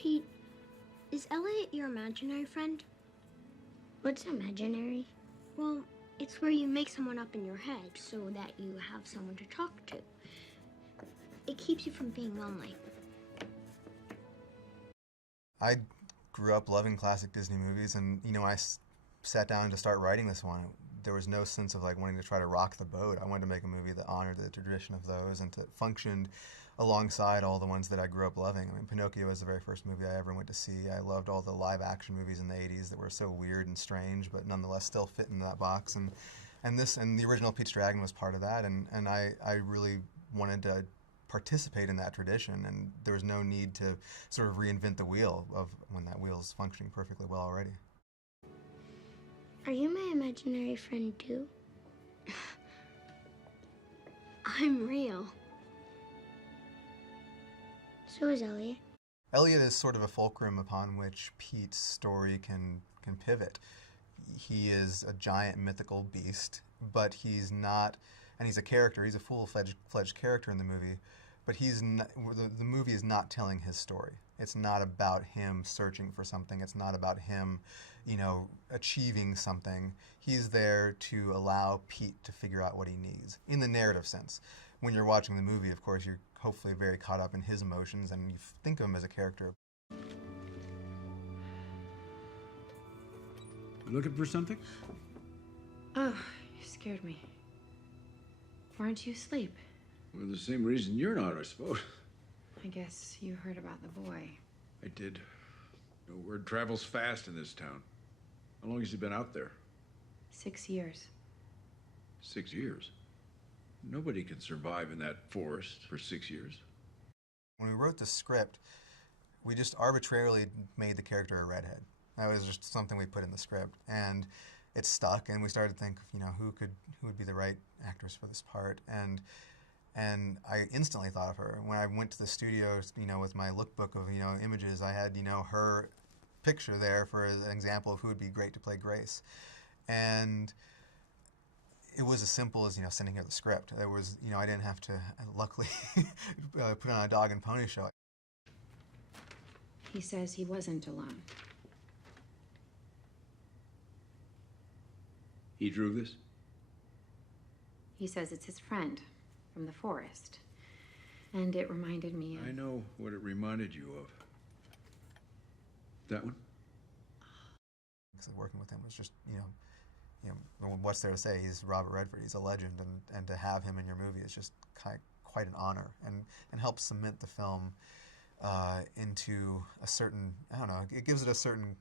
Pete, is Elliot your imaginary friend? What's imaginary? Well, it's where you make someone up in your head so that you have someone to talk to. It keeps you from being lonely. I grew up loving classic Disney movies, and I sat down to start writing this one. There was no sense of like wanting to try to rock the boat. I wanted to make a movie that honored the tradition of those and to functioned alongside all the ones that I grew up loving. I mean, Pinocchio was the very first movie I ever went to see. I loved all the live action movies in the 80s that were so weird and strange, but nonetheless still fit in that box. And the original Pete's Dragon was part of that, and I really wanted to participate in that tradition, and there was no need to sort of reinvent the wheel of when that wheel's functioning perfectly well already. Are you my imaginary friend too? I'm real. So is Elliot. Elliot is sort of a fulcrum upon which Pete's story can pivot. He is a giant mythical beast, but he's not, and he's a character. He's a full-fledged character in the movie, but the movie is not telling his story. It's not about him searching for something. It's not about him, achieving something. He's there to allow Pete to figure out what he needs in the narrative sense. When you're watching the movie, of course, you're hopefully very caught up in his emotions, and you think of him as a character. You looking for something? Oh, you scared me. Why aren't you asleep? Well, the same reason you're not, I suppose. I guess you heard about the boy. I did. Word travels fast in this town. How long has he been out there? 6 years. 6 years? Nobody can survive in that forest for 6 years. When we wrote the script, we just arbitrarily made the character a redhead. That was just something we put in the script, and it stuck. And we started to think, who would be the right actress for this part, and I instantly thought of her. When I went to the studio, with my lookbook of images, I had her picture there for an example of who would be great to play Grace, and it was as simple as sending her the script. There was I didn't have to luckily put on a dog and pony show. He says he wasn't alone. He drew this? He says it's his friend from the forest. And it reminded me of... I know what it reminded you of. That one? Because working with him was just, what's there to say? He's Robert Redford. He's a legend, and to have him in your movie is just quite an honor, and helps cement the film into a certain, it gives it a certain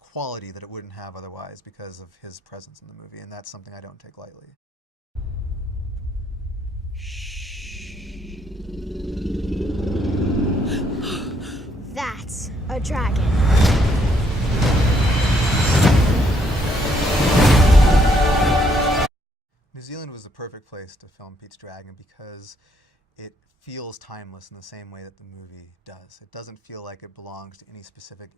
quality that it wouldn't have otherwise because of his presence in the movie, and that's something I don't take lightly. That's a dragon. New Zealand was the perfect place to film Pete's Dragon because it feels timeless in the same way that the movie does. It doesn't feel like it belongs to any specific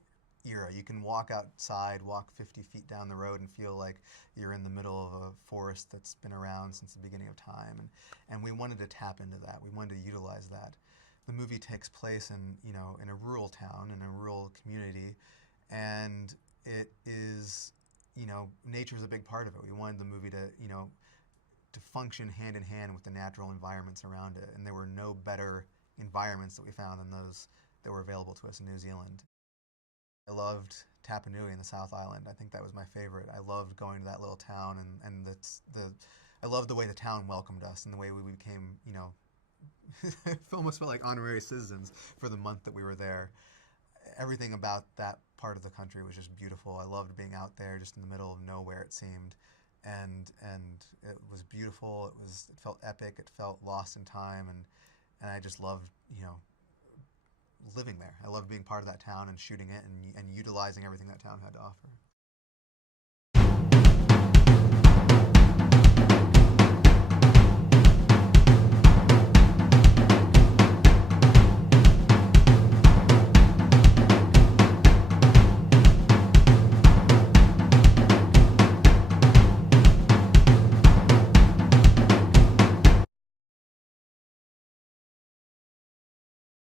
era. You can walk outside, walk 50 feet down the road and feel like you're in the middle of a forest that's been around since the beginning of time. And we wanted to tap into that. We wanted to utilize that. The movie takes place in a rural town, in a rural community, and it is, nature is a big part of it. We wanted the movie to function hand in hand with the natural environments around it, and there were no better environments that we found than those that were available to us in New Zealand. I loved Tapanui in the South Island. I think that was my favorite. I loved going to that little town, and I loved the way the town welcomed us and the way we became, it almost felt like honorary citizens for the month that we were there. Everything about that part of the country was just beautiful. I loved being out there just in the middle of nowhere, it seemed. And it was beautiful. It felt epic. It felt lost in time, and I just loved, living there. I loved being part of that town and shooting it and utilizing everything that town had to offer.